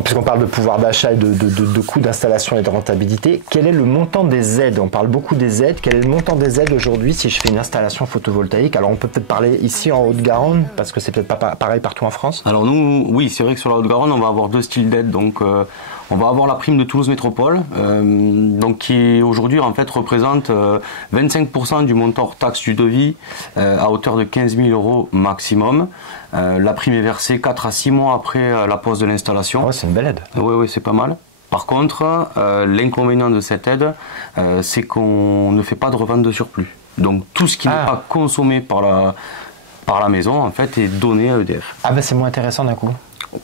puisqu'on parle de pouvoir d'achat et de coûts d'installation et de rentabilité, quel est le montant des aides? On parle beaucoup des aides. Quel est le montant des aides aujourd'hui si je fais une installation photovoltaïque? Alors on peut peut-être parler ici en Haute-Garonne, parce que c'est peut-être pas pareil partout en France. Alors nous, oui, c'est vrai que sur la Haute-Garonne, on va avoir deux styles d'aides. Donc on va avoir la prime de Toulouse Métropole, donc qui aujourd'hui en fait représente 25% du montant hors taxe du devis à hauteur de 15 000 € maximum. La prime est versée 4 à 6 mois après la pose de l'installation. Ouais, c'est une belle aide. Oui, c'est pas mal. Par contre, l'inconvénient de cette aide, c'est qu'on ne fait pas de revente de surplus. Donc tout ce qui n'est pas consommé par la maison, en fait, est donné à EDF. Ah ben c'est moins intéressant d'un coup.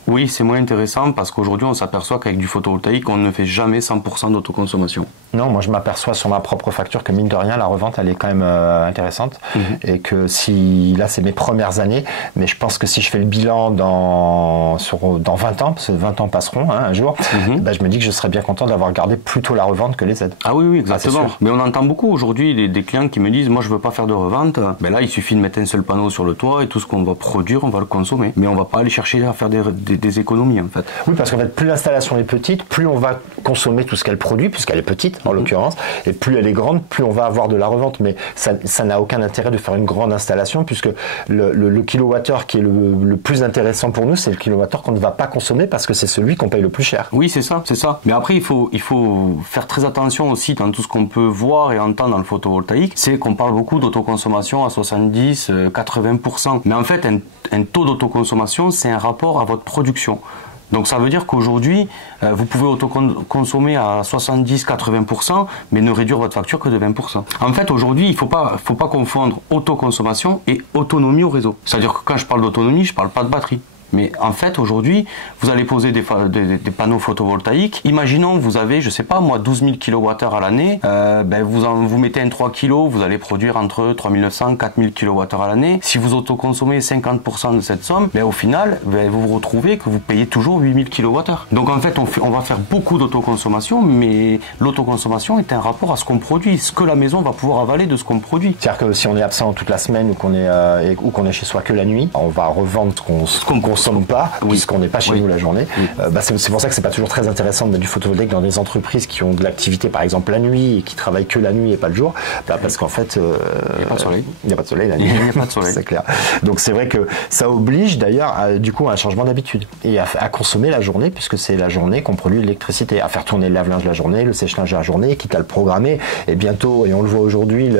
Oui, c'est moins intéressant parce qu'aujourd'hui, on s'aperçoit qu'avec du photovoltaïque, on ne fait jamais 100% d'autoconsommation. Non, moi je m'aperçois sur ma propre facture que mine de rien, la revente, elle est quand même intéressante. Et que si, là c'est mes premières années, mais je pense que si je fais le bilan dans 20 ans, parce que 20 ans passeront un jour, ben, je me dis que je serais bien content d'avoir gardé plutôt la revente que les aides. Ah oui, exactement. Mais on entend beaucoup aujourd'hui des clients qui me disent, moi je veux pas faire de revente. Ben là, il suffit de mettre un seul panneau sur le toit et tout ce qu'on va produire, on va le consommer. Mais on va pas aller chercher à faire des économies en fait. Oui, parce qu'en fait, plus l'installation est petite, plus on va consommer tout ce qu'elle produit, puisqu'elle est petite en l'occurrence, et plus elle est grande, plus on va avoir de la revente. Mais ça n'a aucun intérêt de faire une grande installation, puisque le kilowattheure qui est le plus intéressant pour nous, c'est le kilowattheure qu'on ne va pas consommer parce que c'est celui qu'on paye le plus cher. Oui, c'est ça. Mais après, il faut faire très attention aussi dans tout ce qu'on peut voir et entendre dans le photovoltaïque, c'est qu'on parle beaucoup d'autoconsommation à 70, 80%. Mais en fait, un taux d'autoconsommation, c'est un rapport à votre production. Donc ça veut dire qu'aujourd'hui, vous pouvez autoconsommer à 70-80%, mais ne réduire votre facture que de 20%. En fait, aujourd'hui, il faut pas confondre autoconsommation et autonomie au réseau. C'est-à-dire que quand je parle d'autonomie, je parle pas de batterie. Mais en fait, aujourd'hui, vous allez poser des panneaux photovoltaïques. Imaginons, vous avez, je sais pas moi, 12 000 kWh à l'année. Vous mettez un 3 kg, vous allez produire entre 3 900 et 4 000 kWh à l'année. Si vous autoconsommez 50% de cette somme, au final, vous vous retrouvez que vous payez toujours 8 000 kWh. Donc en fait, on va faire beaucoup d'autoconsommation, mais l'autoconsommation est un rapport à ce qu'on produit, ce que la maison va pouvoir avaler de ce qu'on produit. C'est-à-dire que si on est absent toute la semaine ou qu'on est chez soi que la nuit, on va revendre ce qu'on consomme pas, puisqu'on n'est pas chez nous la journée. C'est pour ça que c'est pas toujours très intéressant de mettre du photovoltaïque dans des entreprises qui ont de l'activité par exemple la nuit et qui travaillent que la nuit et pas le jour, parce qu'en fait il n'y a pas de soleil. Il n'y a pas de soleil la nuit. Il n'y a pas de soleil. C'est clair. Donc c'est vrai que ça oblige d'ailleurs du coup à un changement d'habitude et à consommer la journée, puisque c'est la journée qu'on produit l'électricité, à faire tourner le lave-linge la journée, le sèche-linge la journée, quitte à le programmer. Et bientôt, et on le voit aujourd'hui,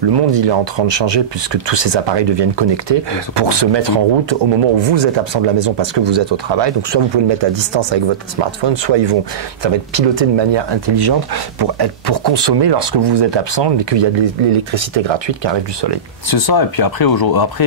le monde il est en train de changer puisque tous ces appareils deviennent connectés pour se mettre en route au moment où vous êtes absent de la maison parce que vous êtes au travail. Donc soit vous pouvez le mettre à distance avec votre smartphone, soit ça va être piloté de manière intelligente pour consommer lorsque vous êtes absent, mais qu'il y a de l'électricité gratuite qui arrive du soleil. C'est ça. Et puis après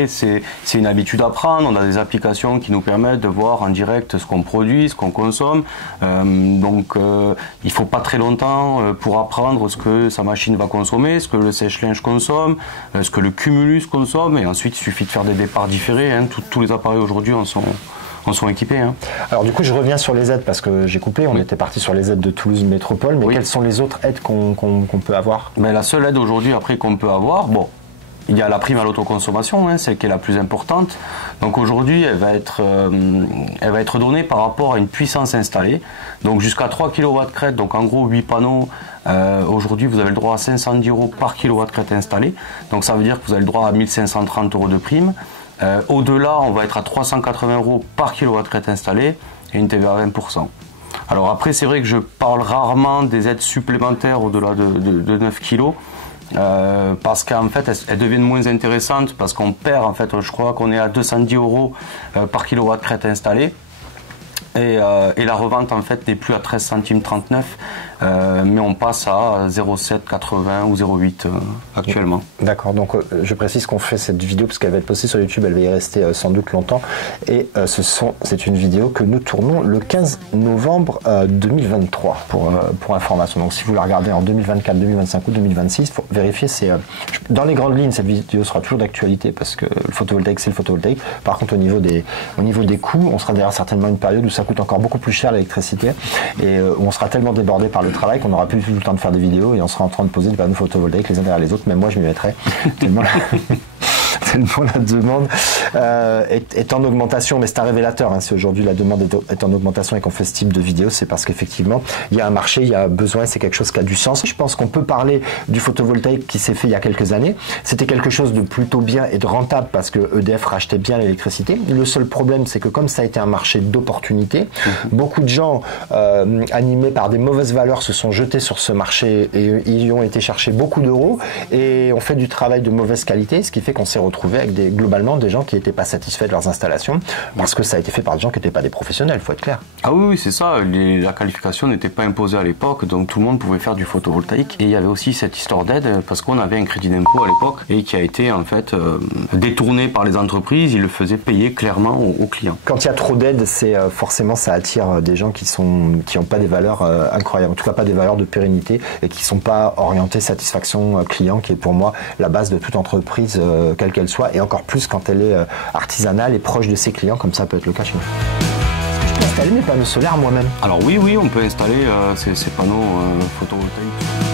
c'est une habitude à prendre. On a des applications qui nous permettent de voir en direct ce qu'on produit, ce qu'on consomme. Il faut pas très longtemps pour apprendre ce que sa machine va consommer, ce que le sèche-linge consomme, ce que le cumulus consomme. Et ensuite, il suffit de faire des départs différés. Tous les appareils aujourd'hui en sont équipés. Alors du coup, je reviens sur les aides parce que j'ai coupé. On était parti sur les aides de Toulouse Métropole, mais quelles sont les autres aides qu'on peut avoir? La seule aide aujourd'hui après qu'on peut avoir, il y a la prime à l'autoconsommation, celle qui est la plus importante. Donc aujourd'hui, elle va être donnée par rapport à une puissance installée. Donc jusqu'à 3 kW/crête, donc en gros 8 panneaux. Aujourd'hui, vous avez le droit à 510 € par kW/crête installé. Donc ça veut dire que vous avez le droit à 1 530 € de prime. Au-delà, on va être à 380 € par kW/crête installé et une TVA à 20%. Alors après, c'est vrai que je parle rarement des aides supplémentaires au-delà de 9 kg. Parce qu'en fait elles deviennent moins intéressantes parce qu'on perd, en fait je crois qu'on est à 210 € par kW/crête installé et la revente en fait n'est plus à 13 centimes 39 mais on passe à 0,780 ou 0,8 actuellement. D'accord, donc je précise qu'on fait cette vidéo parce qu'elle va être postée sur YouTube, elle va y rester sans doute longtemps et c'est une vidéo que nous tournons le 15 novembre 2023 pour information. Donc si vous la regardez en 2024, 2025 ou 2026, il faut vérifier, dans les grandes lignes cette vidéo sera toujours d'actualité parce que le photovoltaïque c'est le photovoltaïque. Par contre au niveau des coûts, on sera derrière certainement une période où ça coûte encore beaucoup plus cher l'électricité et on sera tellement débordé par le travail qu'on n'aura plus tout le temps de faire des vidéos et on sera en train de poser des panneaux photovoltaïques les uns derrière les autres. Même moi je m'y mettrai tellement tellement la demande est en augmentation, mais c'est un révélateur. Hein. Si aujourd'hui la demande est en augmentation et qu'on fait ce type de vidéo, c'est parce qu'effectivement, il y a un marché, il y a besoin, c'est quelque chose qui a du sens. Je pense qu'on peut parler du photovoltaïque qui s'est fait il y a quelques années. C'était quelque chose de plutôt bien et de rentable parce que EDF rachetait bien l'électricité. Le seul problème, c'est que comme ça a été un marché d'opportunité, beaucoup de gens animés par des mauvaises valeurs se sont jetés sur ce marché et y ont été chercher beaucoup d'euros et ont fait du travail de mauvaise qualité, ce qui fait qu'on s'est retrouvé avec globalement des gens qui n'étaient pas satisfaits de leurs installations parce que ça a été fait par des gens qui n'étaient pas des professionnels, il faut être clair. Ah oui, c'est ça, la qualification n'était pas imposée à l'époque, donc tout le monde pouvait faire du photovoltaïque. Et il y avait aussi cette histoire d'aide parce qu'on avait un crédit d'impôt à l'époque et qui a été en fait détourné par les entreprises, ils le faisaient payer clairement aux clients. Quand il y a trop d'aide, c'est forcément ça attire des gens qui n'ont pas des valeurs incroyables, en tout cas pas des valeurs de pérennité et qui ne sont pas orientés satisfaction client, qui est pour moi la base de toute entreprise, quelle qu'elle soit, et encore plus quand elle est artisanale et proche de ses clients, comme ça peut être le cas chez nous. Je peux installer mes panneaux solaires moi-même? Alors oui, on peut installer ces panneaux photovoltaïques.